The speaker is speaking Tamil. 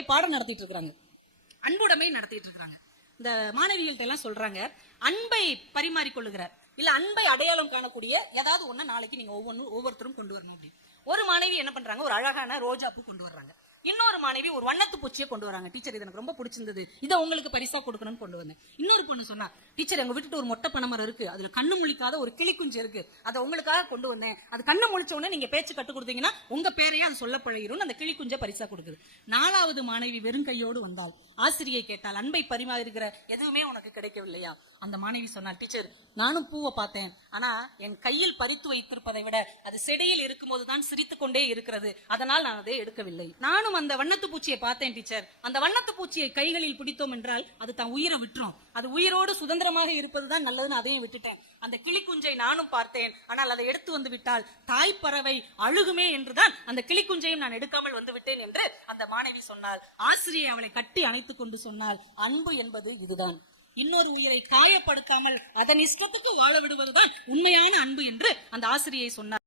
ஆசிரியை பாடம் நடத்திட்டு இருக்காங்க, அன்புடைமை நடத்திட்டு இருக்காங்க. இந்த மாணவிகள்ட்ட எல்லாம் சொல்றாங்க, அன்பை பரிமாறிக்கொள்ளுகிறார் இல்ல அன்பை அடையாளம் காணக்கூடிய ஏதாவது ஒண்ணு நாளைக்கு நீங்க ஒவ்வொருத்தரும் கொண்டு வரணும் அப்படின்னு. ஒரு மாணவி என்ன பண்றாங்க, ஒரு அழகான ரோஜா பூ கொண்டு வர்றாங்க. இன்னொரு மாணவி ஒரு வண்ணத்து பூச்சியை கொண்டு வராங்க. டீச்சர் இது எனக்கு ரொம்ப பிடிச்சிருந்தது, இதை உங்களுக்கு பரிசா கொடுக்கணும்னு கொண்டு வந்தேன். இன்னொரு பொண்ணு சொன்னா, டீச்சர் எங்க விட்டுட்டு ஒரு மொட்டை பனைமரம் இருக்கு, அதுல கண்ணு முழிக்காத ஒரு கிளி குஞ்சு இருக்கு, அதை உங்களுக்காக கொண்டு வந்தேன். அது கண்ணு முழிச்ச உடனே நீங்க பேச்சு கட்டு கொடுத்தீங்கன்னா உங்க பேரையே அது சொல்ல பழகிரும், அந்த கிளி குஞ்சை பரிசா கொடுக்குது. 4வது மாணவி வெறும் கையோடு வந்தால் ஆசிரியை கேட்டால், அன்பை பரிமாறுகிற எதுவுமே உனக்கு கிடைக்கவில்லையா? அந்த மாணவி சொன்னார், டீச்சர் நானும் பூவை பார்த்தேன், ஆனா என் கையில் பறித்து வைத்திருப்பதை விட அது செடியில் இருக்கும்போது தான் சிரித்துக் கொண்டே இருக்கிறது, அதனால் நான் அதை எடுக்கவில்லை. நானும் அந்த வண்ணத்து பூச்சியை பார்த்தேன் டீச்சர், அந்த வண்ணத்து பூச்சியை கைகளில் பிடித்தோம் என்றால் அது தான் உயிரை விட்டுரும், அது உயிரோடு சுதந்திரமாக இருப்பதுதான் நல்லதுன்னு அதையும் விட்டுட்டேன். அந்த கிளி குஞ்சை நானும் பார்த்தேன், ஆனால் அதை எடுத்து வந்து விட்டால் தாய் பறவை அழுகுமே என்றுதான் அந்த கிளி குஞ்சையும் நான் எடுக்காமல் வந்து விட்டேன் என்று அந்த மாணவி சொன்னாள். ஆசிரியை அவளை கட்டி அணைத்துக் கொண்டு சொன்னால், அன்பு என்பது இதுதான், இன்னொரு உயிரை காயப்படுத்தாமல் அதன் இஷ்டத்துக்கு வாழ விடுவதுதான் உண்மையான அன்பு என்று அந்த ஆசிரியை சொன்னார்.